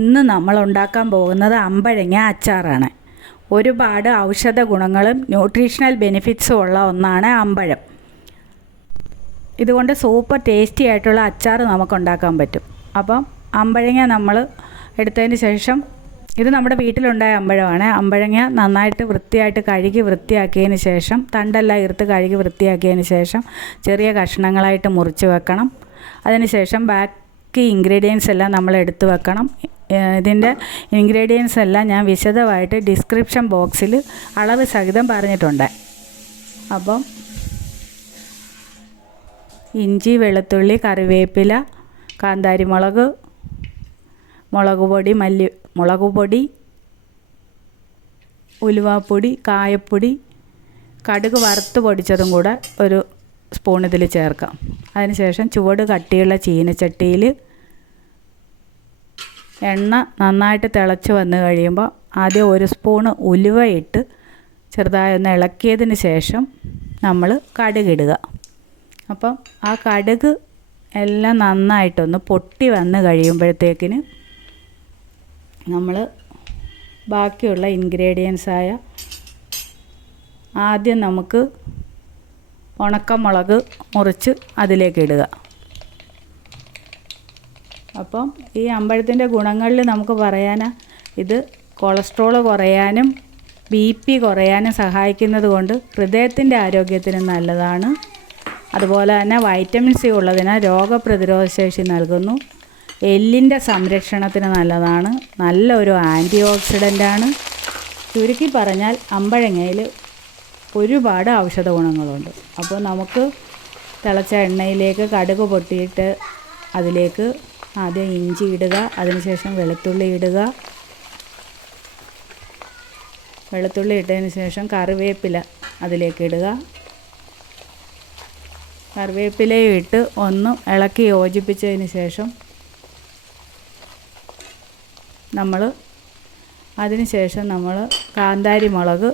ഇന്ന് നമ്മൾ ഉണ്ടാക്കാൻ പോകുന്നത് അമ്പഴങ്ങ അച്ചാറാണ്. ഒരുപാട് ഔഷധ ഗുണങ്ങളും ന്യൂട്രീഷണൽ ബെനിഫിറ്റ്സും ഉള്ള ഒന്നാണ് അമ്പഴം. ഇതുകൊണ്ട് സൂപ്പർ ടേസ്റ്റി ആയിട്ടുള്ള അച്ചാർ നമുക്ക് ഉണ്ടാക്കാൻ പറ്റും. അപ്പം അമ്പഴങ്ങ നമ്മൾ എടുത്തതിന് ശേഷം, ഇത് നമ്മുടെ വീട്ടിലുണ്ടായ അമ്പഴമാണ്. അമ്പഴങ്ങ നന്നായിട്ട് വൃത്തിയായിട്ട് കഴുകി വൃത്തിയാക്കിയതിന് ശേഷം, തണ്ടെല്ലാം ഇറുത്ത് കഴുകി വൃത്തിയാക്കിയതിന് ശേഷം ചെറിയ കഷ്ണങ്ങളായിട്ട് മുറിച്ച് വെക്കണം. അതിനുശേഷം ബാക്കി ഇൻഗ്രീഡിയൻസ് എല്ലാം നമ്മൾ എടുത്ത് വെക്കണം. ഇതിൻ്റെ ഇൻഗ്രീഡിയൻസ് എല്ലാം ഞാൻ വിശദമായിട്ട് ഡിസ്ക്രിപ്ഷൻ ബോക്സിൽ അളവ് സഹിതം പറഞ്ഞിട്ടുണ്ട്. അപ്പം ഇഞ്ചി, വെളുത്തുള്ളി, കറിവേപ്പില, കാന്താരിമുളക്, മുളക് പൊടി, ഉലുവാപ്പൊടി, കായപ്പൊടി, കടുക് വറുത്ത് പൊടിച്ചതും കൂടെ ഒരു സ്പൂൺ ഇതിൽ ചേർക്കാം. അതിനുശേഷം ചുവട് കട്ടിയുള്ള ചീനച്ചട്ടിയിൽ എണ്ണ നന്നായിട്ട് തിളച്ച് വന്നു കഴിയുമ്പോൾ ആദ്യം ഒരു സ്പൂണ് ഉലുവയിട്ട് ചെറുതായി ഒന്ന് ഇളക്കിയതിന് ശേഷം നമ്മൾ കടുകിടുക. അപ്പം ആ കടുക് എല്ലാം നന്നായിട്ടൊന്ന് പൊട്ടി വന്ന് കഴിയുമ്പോഴത്തേക്കിന് നമ്മൾ ബാക്കിയുള്ള ഇൻഗ്രീഡിയൻസായ ആദ്യം നമുക്ക് ഉണക്കമുളക് മുറിച്ച് അതിലേക്ക് ഇടുക. അപ്പം ഈ അമ്പഴത്തിൻ്റെ ഗുണങ്ങളിൽ നമുക്ക് ഇത് കൊളസ്ട്രോൾ കുറയാനും BP കുറയാനും സഹായിക്കുന്നത് കൊണ്ട് ഹൃദയത്തിൻ്റെ ആരോഗ്യത്തിന് നല്ലതാണ്. അതുപോലെ തന്നെ വൈറ്റമിൻ C ഉള്ളതിനാൽ രോഗപ്രതിരോധ ശേഷി നൽകുന്നു. എല്ലിൻ്റെ സംരക്ഷണത്തിന് നല്ലതാണ്. നല്ലൊരു ആൻറ്റി ഓക്സിഡൻ്റാണ്. ചുരുക്കി പറഞ്ഞാൽ അമ്പഴങ്ങയിൽ ഒരുപാട് ഔഷധ ഗുണങ്ങളുണ്ട്. അപ്പോൾ നമുക്ക് തിളച്ച എണ്ണയിലേക്ക് കടുക് പൊട്ടിയിട്ട് അതിലേക്ക് ആദ്യം ഇഞ്ചി ഇടുക. അതിനുശേഷം വെളുത്തുള്ളി ഇടുക. വെളുത്തുള്ളി ഇട്ടതിന് ശേഷം കറിവേപ്പില അതിലേക്ക് ഇടുക. കറിവേപ്പിലയും ഇട്ട് ഒന്ന് ഇളക്കി യോജിപ്പിച്ചതിന് ശേഷം നമ്മൾ കാന്താരി മുളക്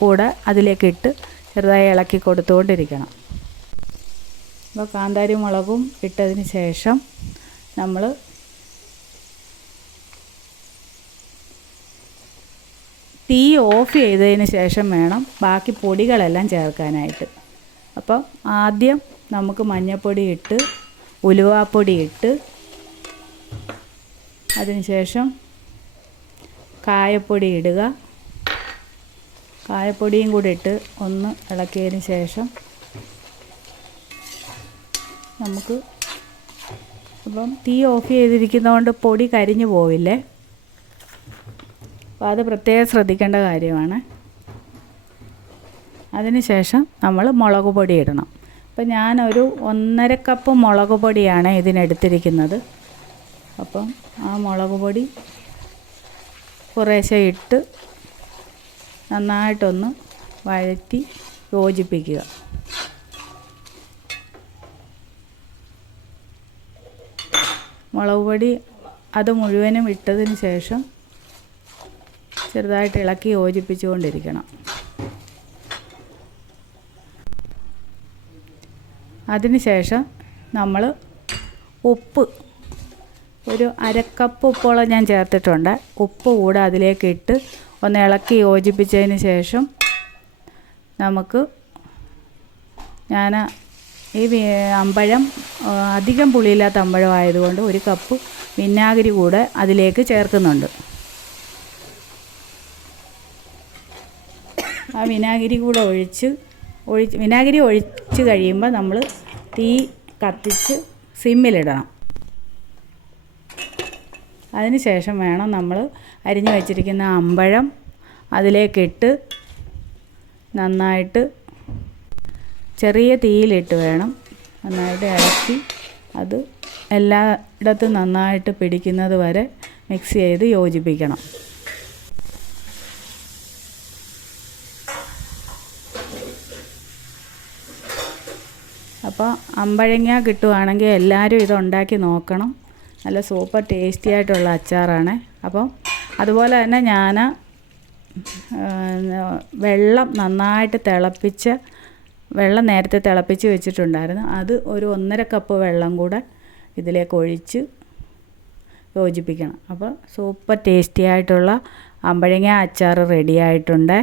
കൂടെ അതിലേക്കിട്ട് ചെറുതായി ഇളക്കി കൊടുത്തുകൊണ്ടിരിക്കണം. അപ്പോൾ കാന്താരി മുളകും ഇട്ടതിന് ശേഷം നമ്മൾ തീ ഓഫ് ചെയ്തതിന് ശേഷം വേണം ബാക്കി പൊടികളെല്ലാം ചേർക്കാനായിട്ട്. അപ്പം ആദ്യം നമുക്ക് മഞ്ഞൾപ്പൊടി ഇട്ട്, ഉലുവാപ്പൊടി ഇട്ട്, അതിനുശേഷം കായപ്പൊടി ഇടുക. കായപ്പൊടിയും കൂടി ഇട്ട് ഒന്ന് ഇളക്കിയതിന് ശേഷം അപ്പം തീ ഓഫ് ചെയ്തിരിക്കുന്നതുകൊണ്ട് പൊടി കരിഞ്ഞു പോവില്ലേ. അപ്പോൾ അത് പ്രത്യേകം ശ്രദ്ധിക്കേണ്ട കാര്യമാണ്. അതിനുശേഷം നമ്മൾ മുളക് പൊടി ഇടണം. അപ്പം ഞാനൊരു 1.5 കപ്പ് മുളക് പൊടിയാണ് ഇതിനെടുത്തിരിക്കുന്നത്. അപ്പം ആ മുളക് പൊടി കുറേശ്ശെ ഇട്ട് നന്നായിട്ടൊന്ന് വഴറ്റി യോജിപ്പിക്കുക. മുളക് പൊടി അത് മുഴുവനും ഇട്ടതിന് ശേഷം ചെറുതായിട്ട് ഇളക്കി യോജിപ്പിച്ചുകൊണ്ടിരിക്കണം. അതിനുശേഷം നമ്മൾ ഉപ്പ് ഒരു 1/2 കപ്പ് ഉപ്പോളം ഞാൻ ചേർത്തിട്ടുണ്ട്. ഉപ്പ് കൂടെ അതിലേക്ക് ഇട്ട് ഒന്ന് ഇളക്കി യോജിപ്പിച്ചതിന് ശേഷം ഞാൻ ഈ അമ്പഴം അധികം പുളിയില്ലാത്ത അമ്പഴം ആയതുകൊണ്ട് 1 കപ്പ് വിനാഗിരി കൂടെ അതിലേക്ക് ചേർക്കുന്നുണ്ട്. ആ വിനാഗിരി കൂടെ വിനാഗിരി ഒഴിച്ച് കഴിയുമ്പോൾ നമ്മൾ തീ കത്തിച്ച് സിമ്മിലിടണം. അതിന് ശേഷം വേണം നമ്മൾ അരിഞ്ഞു വച്ചിരിക്കുന്ന അമ്പഴം അതിലേക്കിട്ട് നന്നായിട്ട് ചെറിയ തീയിലിട്ട് വേണം നന്നായിട്ട് ഇളക്കി അത് എല്ലായിടത്തും നന്നായിട്ട് പിടിക്കുന്നത് വരെ മിക്സ് ചെയ്ത് യോജിപ്പിക്കണം. അപ്പോൾ അമ്പഴങ്ങ കിട്ടുവാണെങ്കിൽ എല്ലാവരും ഇതുണ്ടാക്കി നോക്കണം. നല്ല സൂപ്പർ ടേസ്റ്റി ആയിട്ടുള്ള അച്ചാറാണ്. അപ്പം അതുപോലെ തന്നെ ഞാൻ വെള്ളം നന്നായിട്ട് നേരത്തെ തിളപ്പിച്ച് വെച്ചിട്ടുണ്ടായിരുന്നു. അത് ഒരു 1.5 കപ്പ് വെള്ളം കൂടെ ഇതിലേക്ക് ഒഴിച്ച് യോജിപ്പിക്കണം. അപ്പോൾ സൂപ്പർ ടേസ്റ്റി ആയിട്ടുള്ള അമ്പഴങ്ങ അച്ചാർ റെഡി ആയിട്ടുണ്ട്.